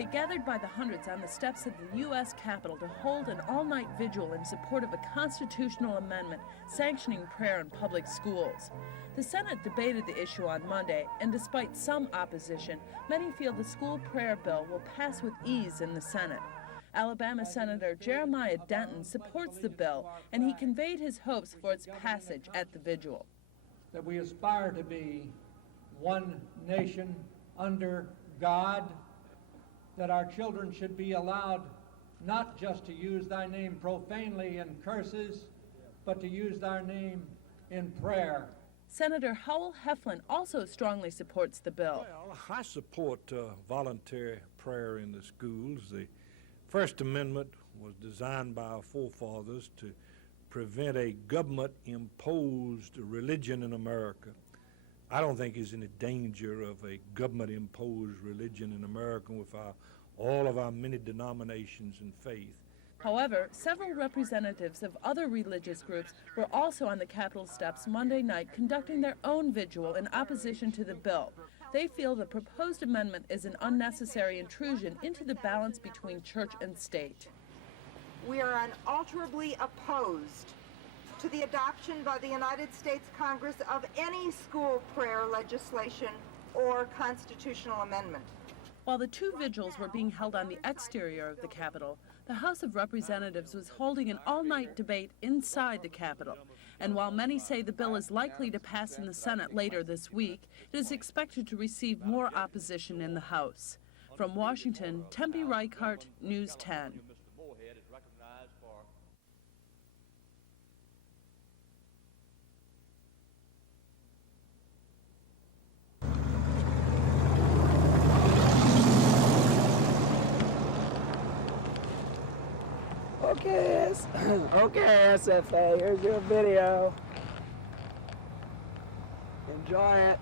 They gathered by the hundreds on the steps of the U.S. Capitol to hold an all-night vigil in support of a constitutional amendment sanctioning prayer in public schools. The Senate debated the issue on Monday, and despite some opposition, many feel the school prayer bill will pass with ease in the Senate. Alabama Senator Jeremiah Denton supports the bill, and he conveyed his hopes for its passage at the vigil. That we aspire to be one nation under God, that our children should be allowed not just to use thy name profanely in curses, but to use thy name in prayer. Senator Howell Heflin also strongly supports the bill. Well, I support voluntary prayer in the schools. The First Amendment was designed by our forefathers to prevent a government-imposed religion in America. I don't think there's any danger of a government-imposed religion in America with all of our many denominations and faith. However, several representatives of other religious groups were also on the Capitol steps Monday night conducting their own vigil in opposition to the bill. They feel the proposed amendment is an unnecessary intrusion into the balance between church and state. We are unalterably opposed to the adoption by the United States Congress of any school prayer legislation or constitutional amendment. While the two vigils were being held on the exterior of the Capitol, the House of Representatives was holding an all-night debate inside the Capitol. And while many say the bill is likely to pass in the Senate later this week, it is expected to receive more opposition in the House. From Washington, Tempe Reichart, News 10. Okay, SFA, here's your video. Enjoy it.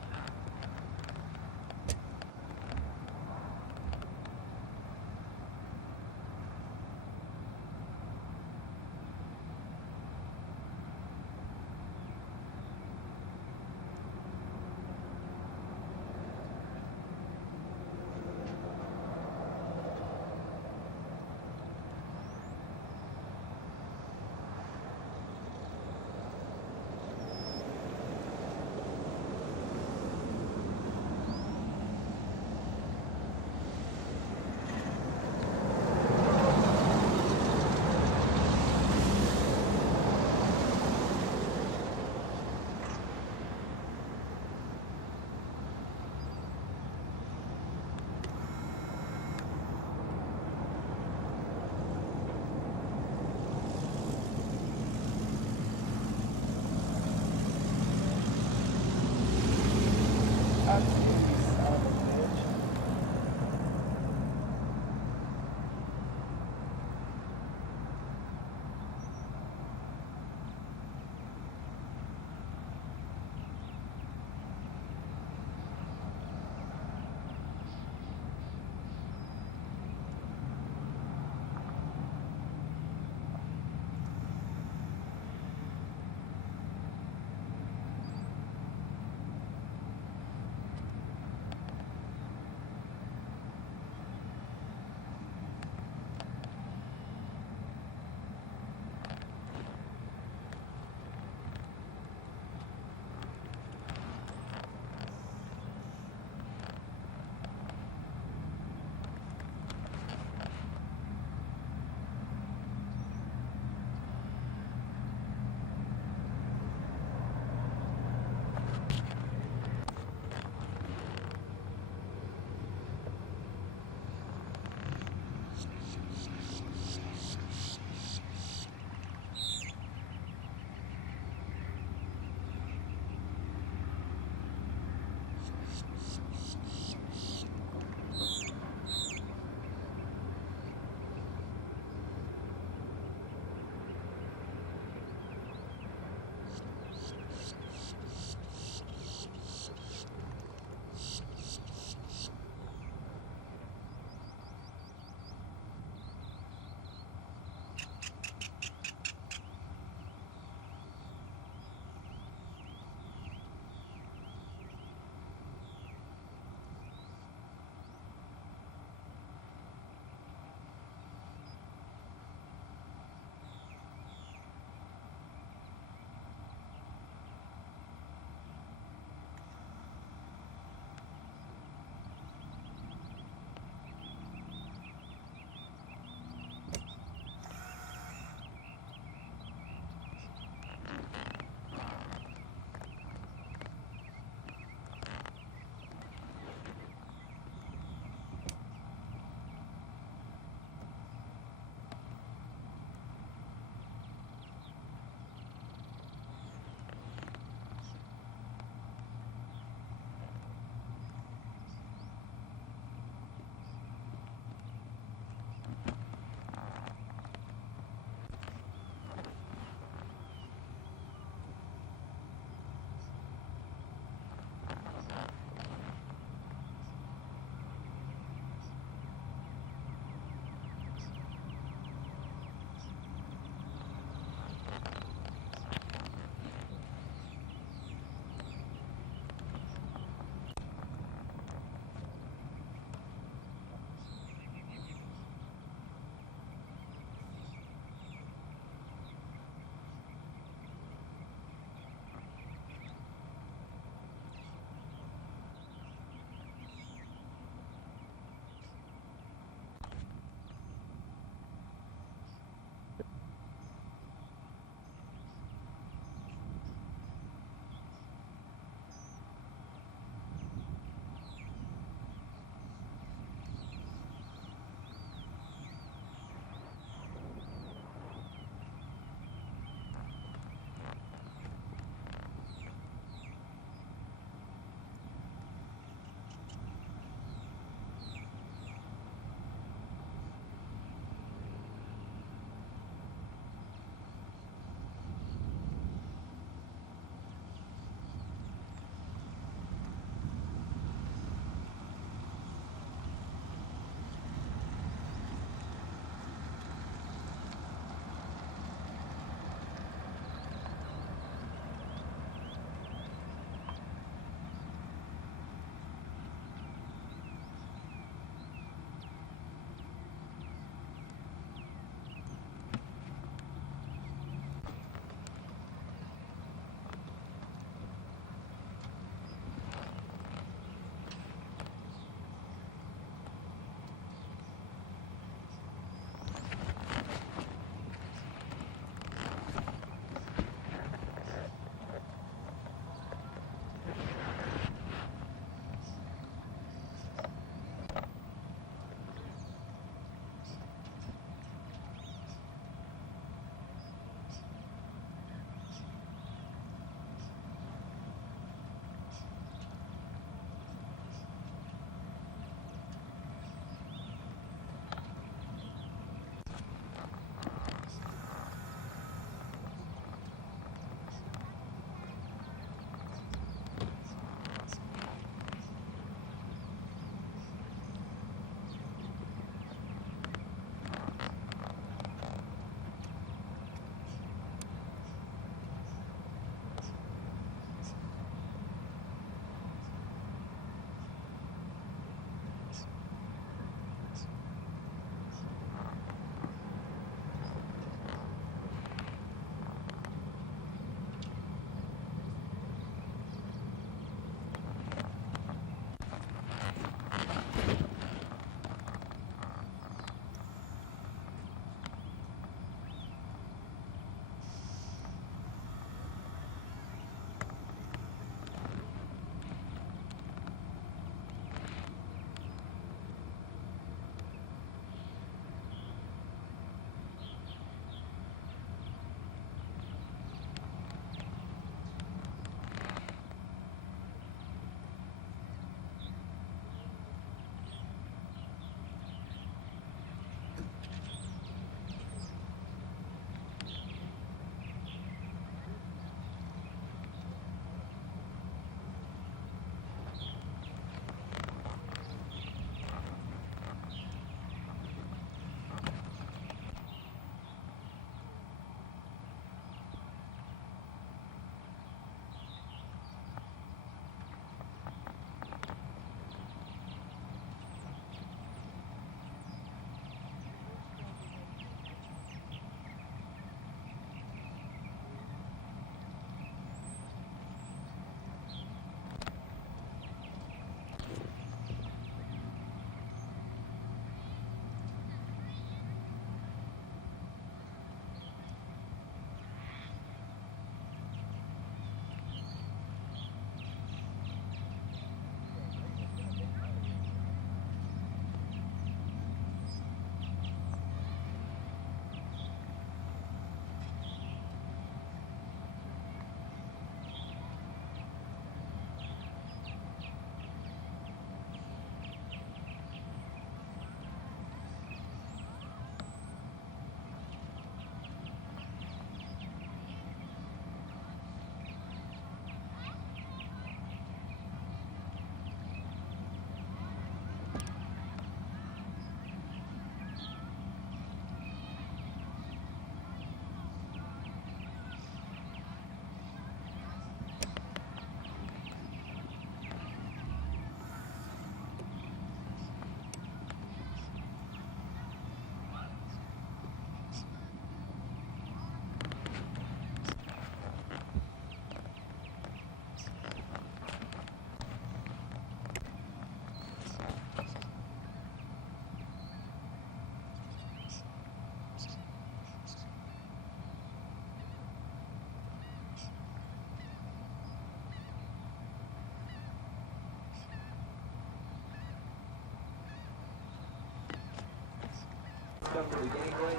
comfortable again anyway.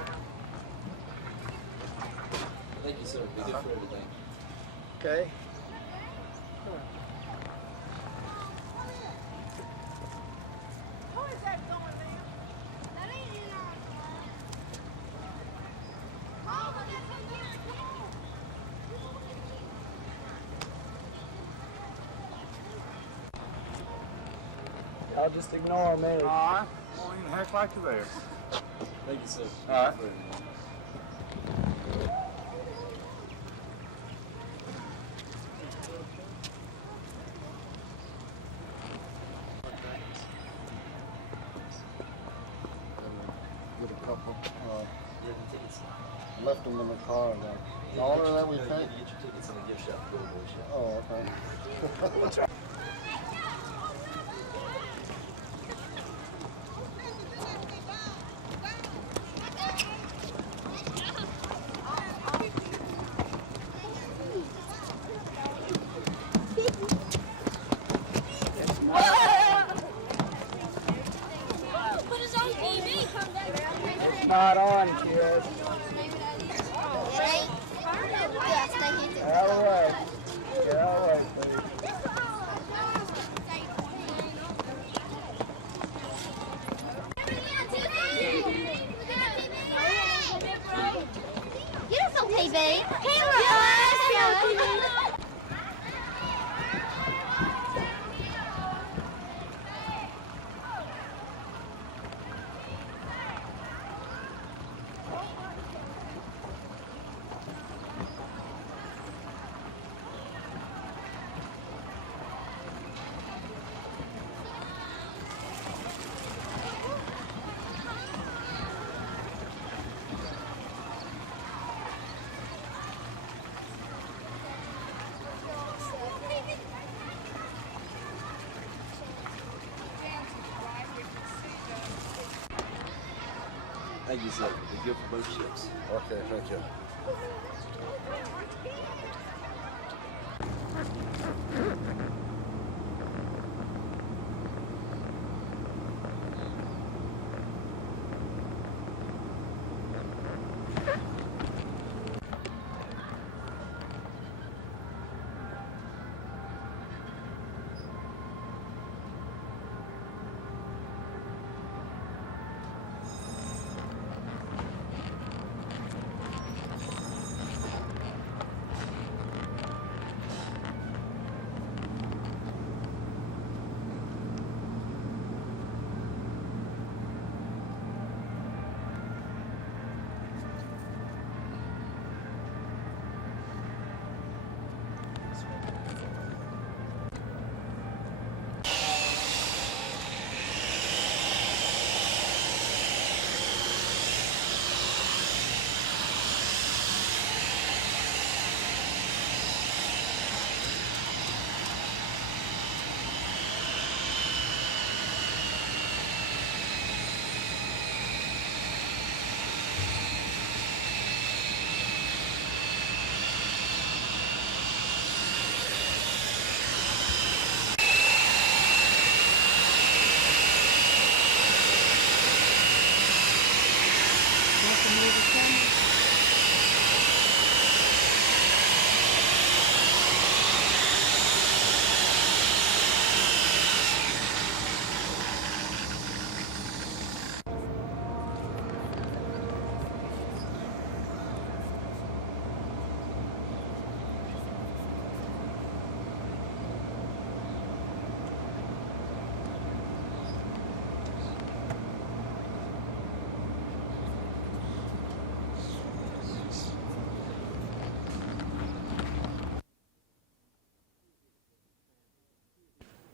Thank you, sir. Be good for everything. Okay. Who is that going, ma'am? That ain't in our Oh, but that's in your Y'all just ignore me. All right. Well, you can act like you're there. Thank you, sir. All right. Be good for everything. Get a couple. Written tickets. Left them in the car. The order that we You paid. get your tickets in the gift shop, Little Boy Shop. Oh, okay. Put us on TV. It's not on, kid. Get out of the way. Get out of the way, please. Get us on TV. Camera. Thank you, sir. Be good for both ships. Okay, thank you.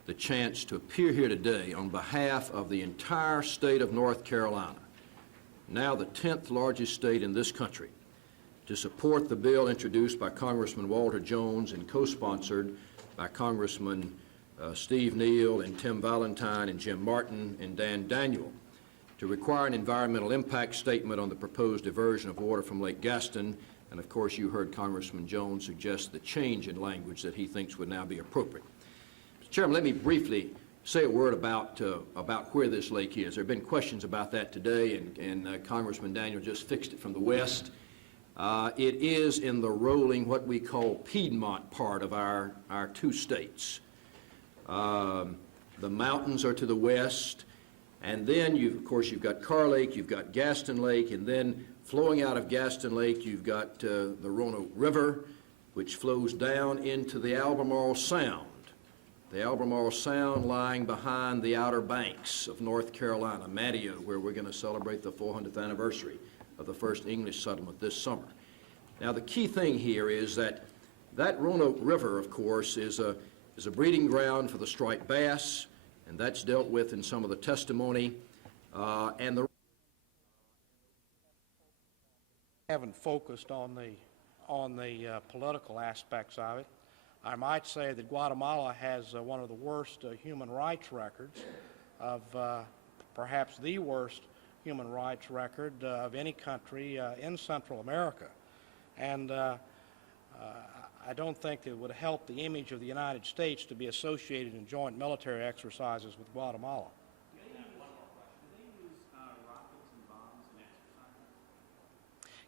The chance to appear here today on behalf of the entire state of North Carolina, now the 10th largest state in this country, to support the bill introduced by Congressman Walter Jones and co-sponsored by Congressman Steve Neal and Tim Valentine and Jim Martin and Dan Daniel, to require an environmental impact statement on the proposed diversion of water from Lake Gaston. And of course, you heard Congressman Jones suggest the change in language that he thinks would now be appropriate. Mr. Chairman, let me briefly say a word about where this lake is. There have been questions about that today, and Congressman Daniel just fixed it from the west. It is in the rolling, what we call Piedmont part of our two states. The mountains are to the west, and then of course you've got Carr Lake, you've got Gaston Lake, and then flowing out of Gaston Lake you've got the Roanoke River, which flows down into the Albemarle Sound. The Albemarle Sound lying behind the Outer Banks of North Carolina, Matteo, where we're going to celebrate the 400th anniversary of the first English settlement this summer. Now the key thing here is that Roanoke River, of course, is a breeding ground for the striped bass, and that's dealt with in some of the testimony. And the haven't focused on the political aspects of it. I might say that Guatemala has one of the worst human rights records of perhaps the worst human rights record of any country in Central America. And I don't think it would help the image of the United States to be associated in joint military exercises with Guatemala.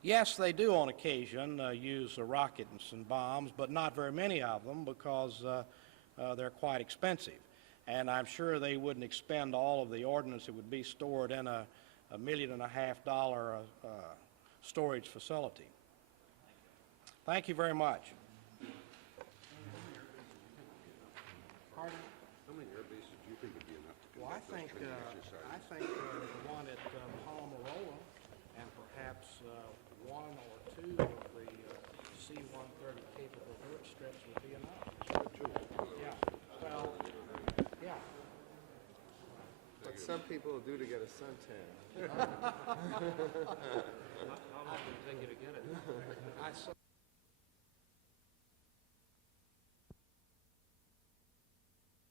Yes, they do on occasion use rockets and bombs, but not very many of them because they're quite expensive. And I'm sure they wouldn't expend all of the ordnance that would be stored in a $1.5 million storage facility. Thank you very much. How many air bases do you think would be enough to Well, I think the one at Palmarola and perhaps one or two of the C-130 capable dirt strips would be enough. Yeah. Well, yeah. What some people do to get a suntan. How long did it take you to get it?